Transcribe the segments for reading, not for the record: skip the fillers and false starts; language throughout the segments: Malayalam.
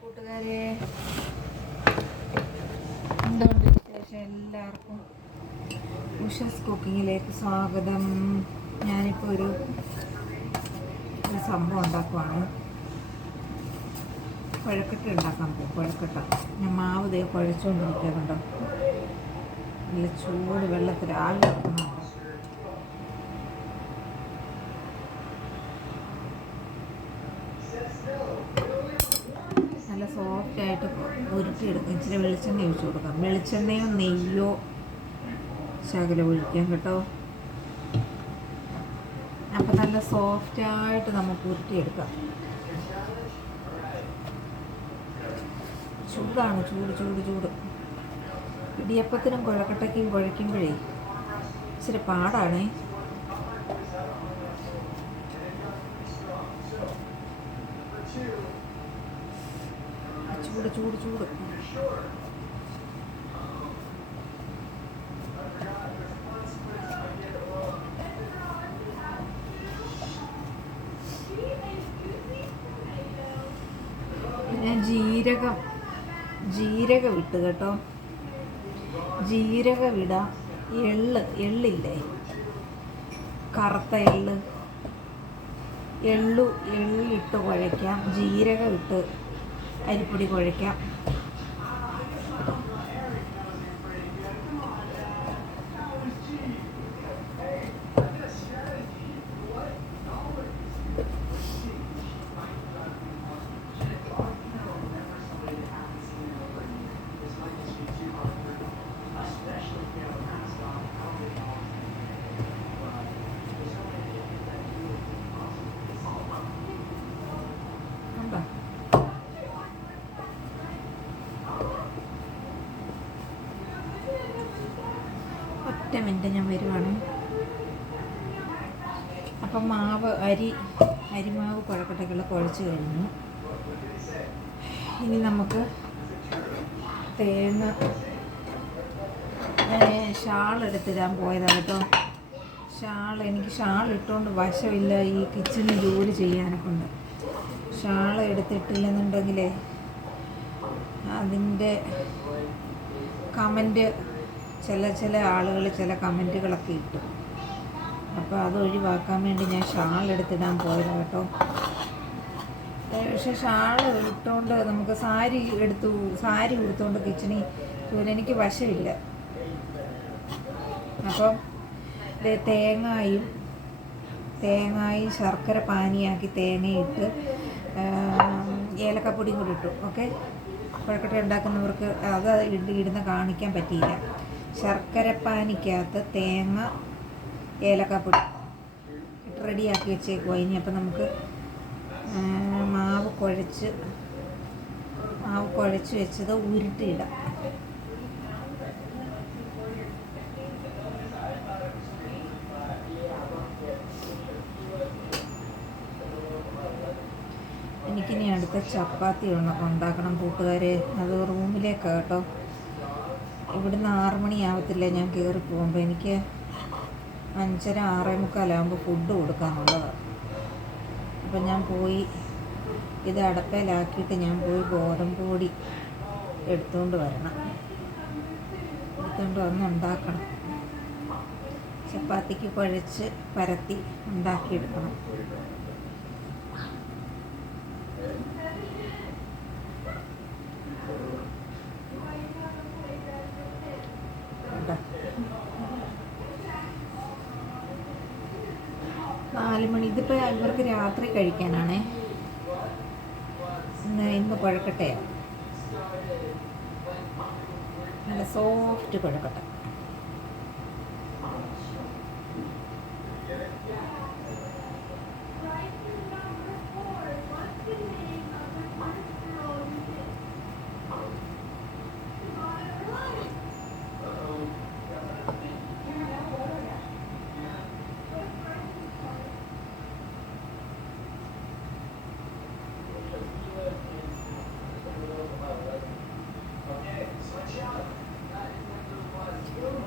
കൂട്ടുകാരെ, എന്തുകൊണ്ട് വിശേഷം? എല്ലാവർക്കും ഉഷസ് കുക്കിങ്ങിലേക്ക് സ്വാഗതം. ഞാനിപ്പോൾ ഒരു സംഭവം ഉണ്ടാക്കുവാണ്. കുഴക്കട്ട ഉണ്ടാക്കാൻ പോകും. കുഴക്കട്ട ഞാൻ മാവ് ദേ കുഴച്ചുകൊണ്ടിരിക്കുന്നുണ്ടോ. നല്ല ചൂട് വെള്ളത്തിൽ ആവി വെക്കുന്നുണ്ട്. നല്ല സോഫ്റ്റായിട്ട് ഉരുട്ടിയെടുക്കാം. ഇച്ചിരി വെളിച്ചെണ്ണ ഒഴിച്ചു കൊടുക്കാം. വെളിച്ചെണ്ണയോ നെയ്യോ ശകലം ഒഴിക്കാം കേട്ടോ. അപ്പം നല്ല സോഫ്റ്റായിട്ട് നമുക്ക് ഉരുട്ടിയെടുക്കാം. ചൂടാണ്, ചൂട് ചൂട് ചൂട്. ഇടിയപ്പത്തിനും കുഴക്കട്ടയ്ക്കും കുഴയ്ക്കുമ്പോഴേ ഇച്ചിരി പാടാണേ. ചൂട് ചൂട് ചൂട്. ഞാൻ ജീരകം ഇട്ട് കേട്ടോ. ജീരകം ഇടാം. എള്ളില്ലേ, കറുത്ത എള്ളിട്ട് കുഴയ്ക്കാം. ജീരകം ഇട്ട് അരിപ്പൊടി കുഴയ്ക്കാം. ഒറ്റ മിനിറ്റ് ഞാൻ വരുവാണ്. അപ്പം അരിമാവ് കുഴക്കട്ടയ്ക്കുള്ള കുഴച്ച് കഴിഞ്ഞു. ഇനി നമുക്ക് തേങ്ങ, ഷാൾ എടുത്തിടാൻ പോയതാണ് കേട്ടോ. എനിക്ക് ഷാൾ ഇട്ടുകൊണ്ട് വശമില്ല ഈ കിച്ചണിൽ ജോലി ചെയ്യാനൊക്കെ ഉണ്ട്. ഷാൾ എടുത്തിട്ടില്ലെന്നുണ്ടെങ്കിലേ അതിൻ്റെ കമൻറ്റ് ചില ആളുകൾ ചില കമൻറ്റുകളൊക്കെ ഇട്ടു. അപ്പോൾ അത് ഒഴിവാക്കാൻ വേണ്ടി ഞാൻ ഷാൾ എടുത്തിടാൻ പോയത് കേട്ടോ. പക്ഷെ ഷാൾ ഇട്ടുകൊണ്ട് നമുക്ക് സാരി ഉടുത്തുകൊണ്ട് കിച്ചണിൽ ജോലി എനിക്ക് വശമില്ല. അപ്പം തേങ്ങായും ശർക്കര പാനിയാക്കി തേങ്ങയിട്ട് ഏലക്കപ്പൊടിയും കൂടി ഇട്ടു. ഓക്കെ, കുഴക്കട്ട ഉണ്ടാക്കുന്നവർക്ക് അത് ഇടുന്ന കാണിക്കാൻ പറ്റിയില്ല. ശർക്കരപ്പാനിക്കകത്ത് തേങ്ങ ഏലക്കപ്പൊടി ഇട്ട് റെഡിയാക്കി വെച്ചേക്കുവാ. ഇനി അപ്പം നമുക്ക് മാവ് കുഴച്ച് വെച്ചത് ഉരുട്ടിയിടാം. എനിക്കിനി അടുത്ത ചപ്പാത്തി ഉണ്ടാക്കണം കൂട്ടുകാരെ. അത് റൂമിലേക്കാണ് കേട്ടോ. ഇവിടുന്ന് 6 മണിയാവത്തില്ല ഞാൻ കയറി പോകുമ്പോൾ. എനിക്ക് 5:30 6:45 ഫുഡ് കൊടുക്കാനുള്ളതാണ്. അപ്പം ഞാൻ പോയി ഇത് അടപ്പയിലാക്കിയിട്ട് ഞാൻ പോയി ഗോതമ്പ് പൊടി എടുത്തുകൊണ്ട് വന്ന് ഉണ്ടാക്കണം. ചപ്പാത്തിക്ക് കുഴച്ച് പരത്തി ഉണ്ടാക്കിയെടുക്കണം. ഇതിപ്പോൾ ഇവർക്ക് രാത്രി കഴിക്കാനാണേ. ഇന്ന് കുഴക്കട്ടയാണ്, നല്ല സോഫ്റ്റ് കുഴക്കട്ട.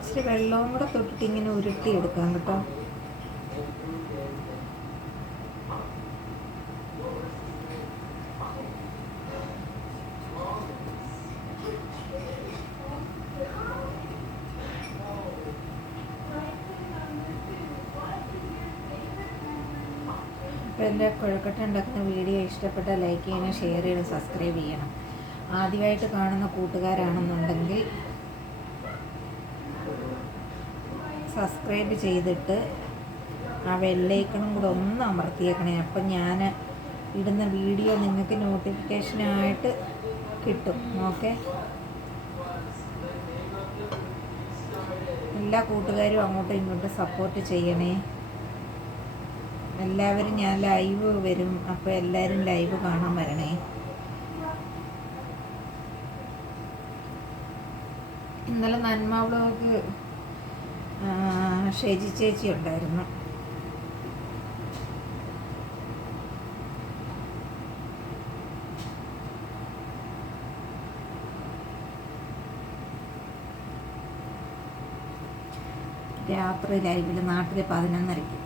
ഇച്ചിരി വെള്ളവും കൂടെ തൊട്ടിട്ട് ഇങ്ങനെ ഉരുട്ടിയെടുക്കാം കേട്ടോ. അപ്പോൾ എൻ്റെ കൊഴുക്കട്ട ഉണ്ടാക്കുന്ന വീഡിയോ ഇഷ്ടപ്പെട്ടാൽ ലൈക്ക് ചെയ്യണം, ഷെയർ ചെയ്യണം, സബ്സ്ക്രൈബ് ചെയ്യണം. ആദ്യമായിട്ട് കാണുന്ന കൂട്ടുകാരാണെന്നുണ്ടെങ്കിൽ സബ്സ്ക്രൈബ് ചെയ്തിട്ട് ആ ബെല്ലൈക്കണും കൂടെ ഒന്ന് അമർത്തിയേക്കണേ. അപ്പം ഞാൻ ഇടുന്ന വീഡിയോ നിങ്ങൾക്ക് നോട്ടിഫിക്കേഷനായിട്ട് കിട്ടും. ഓക്കെ, എല്ലാ കൂട്ടുകാരും അങ്ങോട്ടും ഇങ്ങോട്ടും സപ്പോർട്ട് ചെയ്യണേ. എല്ലാവരും ഞാൻ ലൈവ് വരും, അപ്പോൾ എല്ലാവരും ലൈവ് കാണാൻ വരണേ. ഇന്നലെ നന്മ വ്ളോഗ് ഷെജി ചേച്ചി ഉണ്ടായിരുന്നു. രാത്രി ലൈവിൽ നാട്ടിൽ 11:30.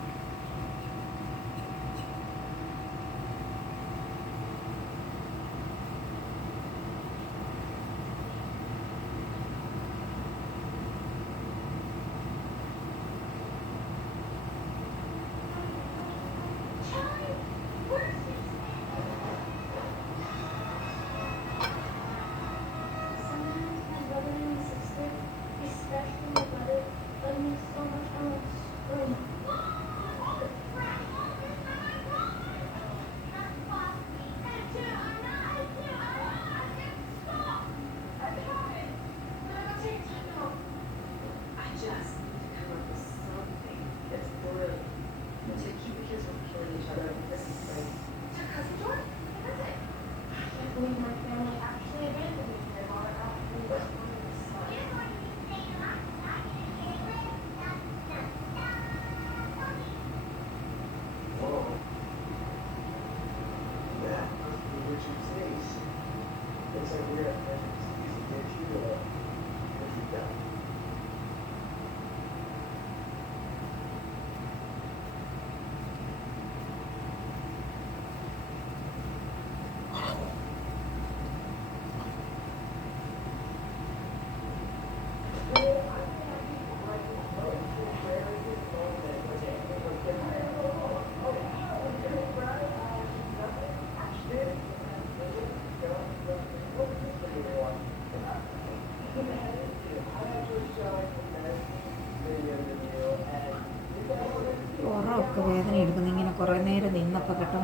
പുറമൊക്കെ വേദന എടുക്കുന്നു ഇങ്ങനെ കുറേ നേരം നിന്നപ്പോൾ കേട്ടോ.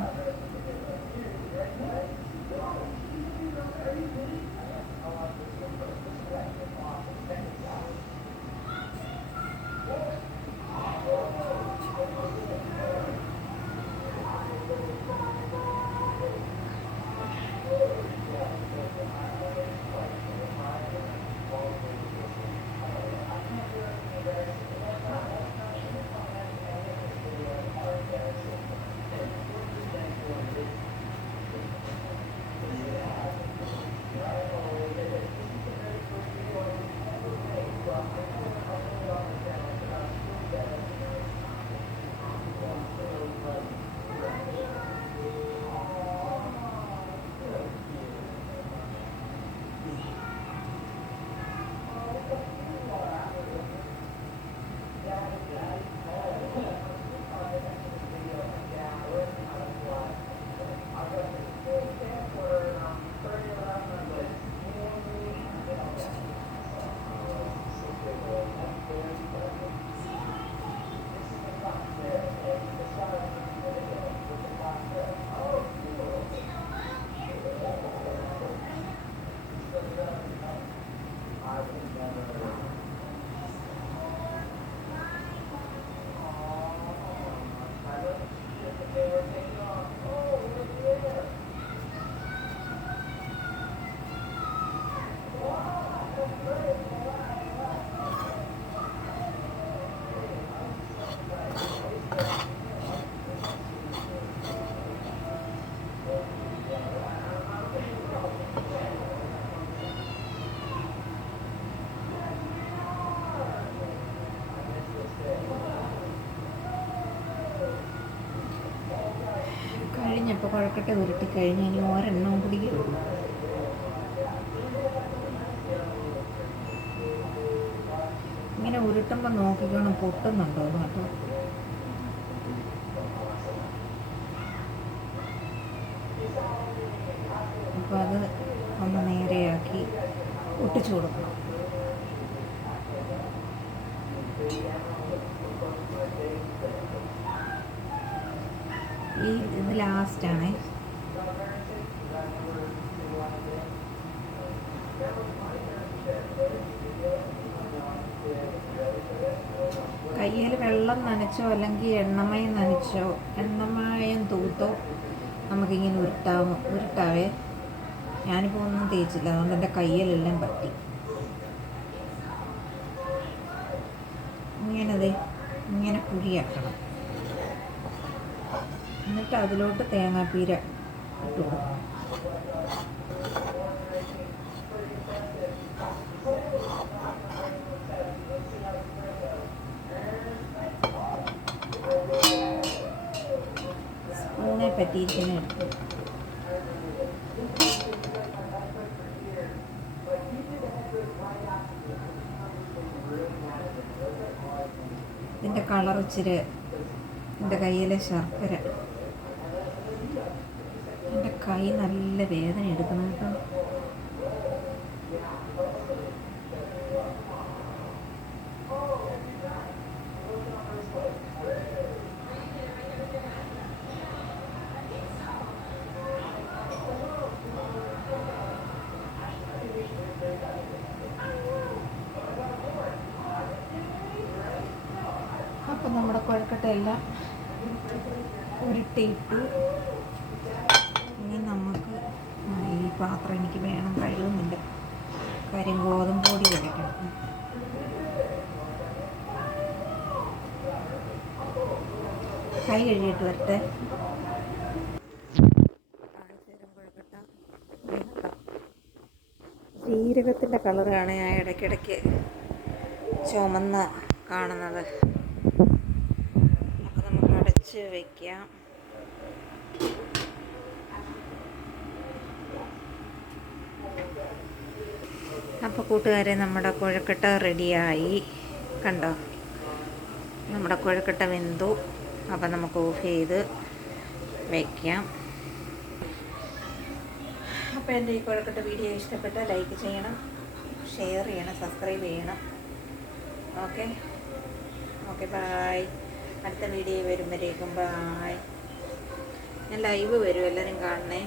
കഴിഞ്ഞപ്പോൾ കുഴക്കട്ടെ ഉരുട്ടി കഴിഞ്ഞ് ഇനി ഒരെണ്ണം കൂടി ഇങ്ങനെ ഉരുട്ടുമ്പോൾ നോക്കിക്കണം പൊട്ടുന്നുണ്ടോ കേട്ടോ. അപ്പോൾ അത് ഒന്ന് നേരെയാക്കി ഒട്ടിച്ചു കൊടുക്കണം. ഇത് ലാസ്റ്റാണ്. കയ്യിൽ വെള്ളം നനച്ചോ അല്ലെങ്കിൽ എണ്ണമയം നനച്ചോ, എണ്ണമയം തൂത്തോ നമുക്കിങ്ങനെ ഉരുട്ടാവേ. ഞാനിപ്പോൾ ഒന്നും തേച്ചില്ല, അതുകൊണ്ട് എൻ്റെ കയ്യിലെല്ലാം പറ്റി. ഇങ്ങനെ കുഴിയാക്കണം. എന്നിട്ട് അതിലോട്ട് തേങ്ങാപ്പീര ഇട്ട് കൊടുക്കണം. സ്പൂണെ പറ്റിയിരിക്കുന്ന എടുക്കും. ഇതിൻ്റെ കളർ ഇച്ചിരി എൻ്റെ കയ്യിലെ ശർക്കര. എൻ്റെ കൈ നല്ല വേദന എടുക്കണം കേട്ടോ. അപ്പം നമ്മുടെ കൊഴുക്കട്ടയെല്ലാം ഉരുട്ടിയിട്ടു. ഇനി നമുക്ക് ഈ പാത്രം എനിക്ക് വേണം, കഴുകുന്നില്ല. കരിങ്കോതമ്പ് പൊടി കഴിക്കണം. കൈ കഴുകിയിട്ട് വരട്ടെ. ജീരകത്തിൻ്റെ കളറാണ് ഞാൻ ഇടയ്ക്കിടയ്ക്ക് ചുമന്ന കാണുന്നത്. അപ്പോൾ നമുക്ക് അടച്ച് വയ്ക്കാം. അപ്പോൾ കൂട്ടുകാരെ, നമ്മുടെ കൊഴുക്കട്ട റെഡിയായി. കണ്ടോ, നമ്മുടെ കൊഴുക്കട്ട വെന്തു. അപ്പോൾ നമുക്ക് ഓഫ് ചെയ്ത് വയ്ക്കാം. അപ്പോൾ എൻ്റെ ഈ കൊഴുക്കട്ട വീഡിയോ ഇഷ്ടപ്പെട്ടാൽ ലൈക്ക് ചെയ്യണം, ഷെയർ ചെയ്യണം, സബ്സ്ക്രൈബ് ചെയ്യണം. Okay bye. അടുത്ത വീഡിയോ വരുമ്പോഴേക്കും ബായ്. ഞാൻ ലൈവ് വരും, എല്ലാവരും കാണണേ.